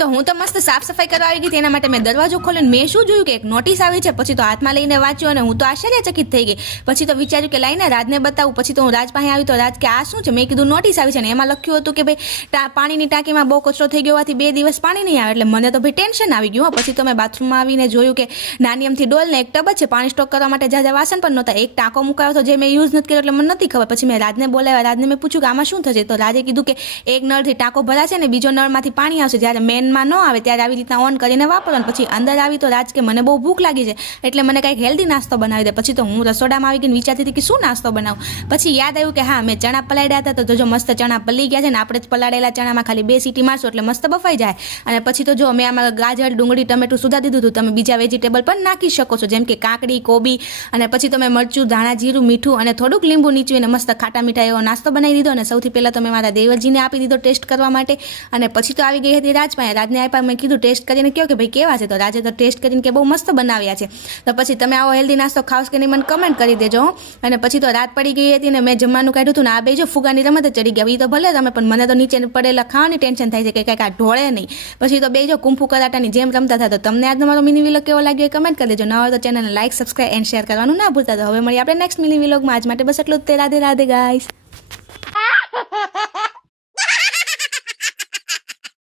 તો હું તો મસ્ત સાફ સફાઈ કરવા આવી ગઈ તેના માટે મેં દરવાજો ખોલ્યો મેં શું જોયું કે એક નોટિસ આવી છે. પછી તો હાથમાં લઈને વાંચ્યું અને હું તો આશ્ચર્યચકિત થઈ ગઈ. પછી તો વિચાર્યું કે લાઈને રાજને બતાવું. પછી તો હું રાજ પાસે આવી તો રાજ કે આ શું છે? મેં કીધું નોટિસ આવી છે ને એમાં લખ્યું હતું કે ભાઈ પાણીની ટાંકીમાં બહુ કચરો થઈ ગયો હોવાથી 2 દિવસ પાણી નહીં આવે. એટલે મને તો ભાઈ ટેન્શન આવી ગયું. પછી તો મેં બાથરૂમમાં આવીને જોયું કે નાની અમથી ડોલ ને એક ટબ જ છે. પાણી સ્ટોક કરવા માટે જાજા વાસણ પણ નહોતા. એક ટાંકો મુકાયો હતો જે મેં યુઝ નથી કર્યો એટલે મને નથી ખબર. પછી મેં રાજને બોલાવ્યા. રાજને મેં પૂછ્યું કે આમાં શું થશે? તો રાજે કીધું કે એક નળથી ટાંકો ભરાશે ને બીજો નળમાંથી પાણી આવશે. જ્યારે મેનમાં ન આવે ત્યારે આવી રીતના ઓન કરીને વાપરવાનું. પછી અંદર આવી તો રાજ કે મને બહુ ભૂખ લાગી છે એટલે મને કંઈક હેલ્ધી નાસ્તો બનાવી દે. પછી તો હું રસોડામાં આવી ગઈને વિચારતી હતી કે શું નાસ્તો બનાવું. પછી યાદ આવ્યું કે હા મેં ચણા પલાળ્યા હતા તો જો મસ્ત ચણા પલળી ગયા છે ને આપણે જ પલાળેલા ચણામાં ખાલી 2 સીટી મારશો એટલે મસ્ત બફાઈ જાય. અને પછી તો જો મેં આમાં ગાજર ડુંગળી ટમેટું સુધારી દીધું. તમે બીજા વેજીટેબલ પણ નાખી શકો છો જેમ કે કાકડી કોબી. અને પછી તો મેં મરચું ધાણા જીરું મીઠું અને થોડુંક લીંબુ નીચવીને મસ્ત ખાટા મીઠા એવો નાસ્તો બનાવી દીધો. અને સૌથી પહેલાં તો મેં મારા દેવરજીને આપી દીધો ટેસ્ટ કરવા માટે. અને પછી તો આવી ગઈ હતી રાજ પાસે. રાજને આપ્યા. મેં કીધું ટેસ્ટ કરીને કહો કે ભાઈ કેવા છે? તો રાજે તો ટેસ્ટ કરીને કે બહુ મસ્ત બનાવ્યા છે. તો પછી તમે આવો હેલ્ધી નાસ્તો ખાવ કે નહીં મને કમેન્ટ કરી દેજો. અને પછી તો રાત પડી ગઈ હતી ને મેં જમવાનું કાઢ્યું હતું ને આ બે જો ફુગાની રમત ચડી ગયા. એ તો ભલે તમે પણ મને તો નીચે પડેલા ખાવાની ટેન્શન થાય છે કે કંઈક આ ઢોળે નહીં. પછી તો બે જો કુંફુ કરાટાની જેમ રમતા હતા. તો તમને આજનો મારો મિની વિલોગ કેવો લાગ્યો એ કમેન્ટ કરી દેજો. ના હોય તો ચેનલને લાઈક સબસ્ક્રાઈબ એન્ડ શેર કરવાનું ના ભૂલતા. તો હવે મળીએ આપણે નેક્સ્ટ મિની વિલોગમાં. આજ માટે બસ એટલું જ. રાધે રાધે ગાઈસ.